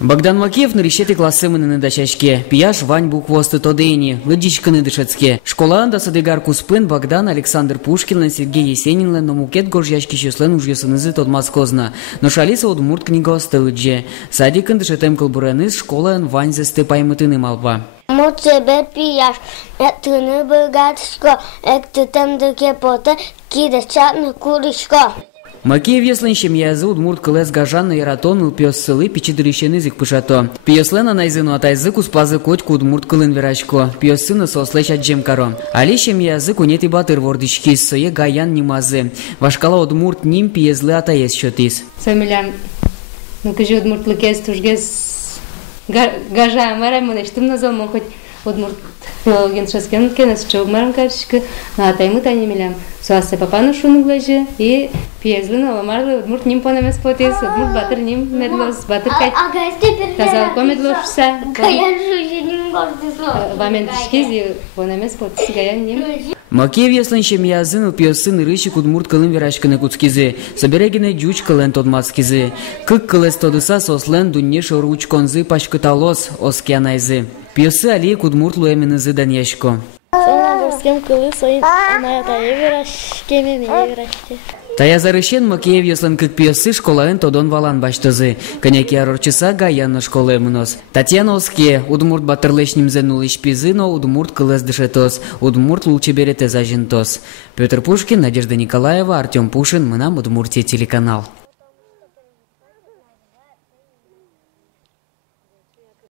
Богдан Макеев нарищети классымыны на дачачке. Пияш Вань буквосты тодейни, лыдичканы дышецке. Школаанда садыгар куспын Богдан Александр Пушкин, Сергей Есенин, но мукет горжячки числен уж ясынызы тот маскозна. Но шалиса от мурт книга остылыдже. Садикын дышетем калбураныз школаан Вань зесты паймытыны малба. Тебе пияш, ты не богатышко, ты там дуке пота, кидачат на куришко. Макеев яслыншем язы удмурт кылес гажан на яратон пёс сылы пичидырищен язык пышато. Пьеслена найзыну атайзы куспазы котку удмурт кылын верачко. Пьесыны сослэч аджем каро. Алишем язык унети батыр вордички сое гаян нимазы. Вашкала удмурт ним пьезлы атаес чотис. Самилян, ну кажи удмурт лыкес тужгес гажа марамыны штым назал хоть удмурт филологен шаскен кенес чуг марам карчка на атаймы тани милям. Суасе папану шуну глаже и пьезлы на ламарлы удмурт ним понамес потес, удмурт батыр ним медлос, батыр кайт. Тазалко медлошса. Гаян жужи ним гордисло. Вамен тишкези понамес потес гаян ним. Макеев яслыншем язын пьесын рыщик удмурт кылын верачканы куцкизе. Соберегене дюч кылен тодмацкизе. Кык кылес тодыса сослен дунне шоруч конзы пашкыталос оскианайзы. Пьесы алиек удмурт луэминызы даньяшко. Тая зарышен Макеев яслын кык пьесы школаын тодон валан баштызы. Коняки арорчыса гаянна школы мынос. Татьяна оске удмурт батырлешнимзе нулыш пизы, но удмурт кылес дышетос. Удмурт лучше берете зажентос. Петр Пушкин, Надежда Николаева, Артем Пушин, мы нам Удмуртия телеканал.